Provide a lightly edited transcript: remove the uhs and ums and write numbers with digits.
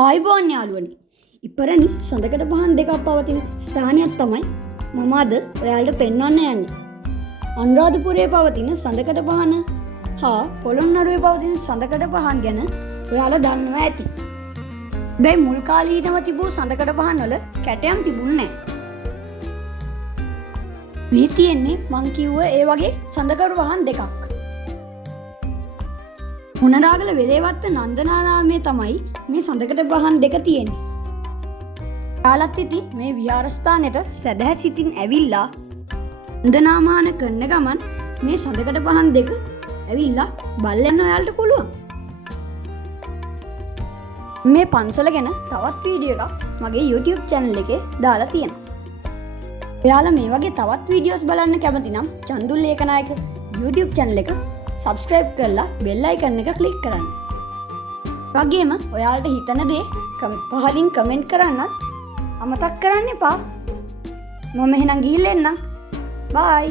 ආයිබෝන් යාළුවනි. ඉපරණි සඳකඩ පහන් දෙකක් පවතින ස්ථානයක් තමයි මම අද ඔයාලට පෙන්වන්න යන්නේ. අනුරාධපුරයේ පවතින සඳකඩ පහන හා පොළොන්නරුවේ පවතින සඳකඩ පහන් ගැන ඔයාලා දන්නවා ඇති. හැබැයි මුල් කාලීනව තිබූ සඳකඩ පහන් වල කැටයම් තිබුණේ නැහැ. මේ තියෙන්නේ මං කිව්ව ඒ වගේ සඳකඩ පහන් දෙකක්. මොනරාගල වෙලේවත්ත නන්දනාරාමයේ තමයි මේ සඳකඩ පහන් දෙක තියෙන්නේ. යාලත් ඉතින් මේ විහාරස්ථානෙට සැදැහැ සිතින් ඇවිල්ලා වන්දනාමාන කරන ගමන් මේ සඳකඩ පහන් දෙක ඇවිල්ලා බලන්න ඔයාලට පුළුවන්. මේ පන්සල ගැන තවත් වීඩියෝ එකක් මගේ YouTube channel එකේ දාලා තියෙනවා. ඔයාලා මේ වගේ තවත් වීඩියෝස් බලන්න කැමති නම් චන්දුල් ඒකනායක YouTube channel එක subscribe කරලා bell icon එක click කරන්න. වගේම ඔයාලට හිතන දේ පහලින් comment කරන්නත් අමතක කරන්න එපා. මම එහෙනම් ගිහින් එන්නම්. bye.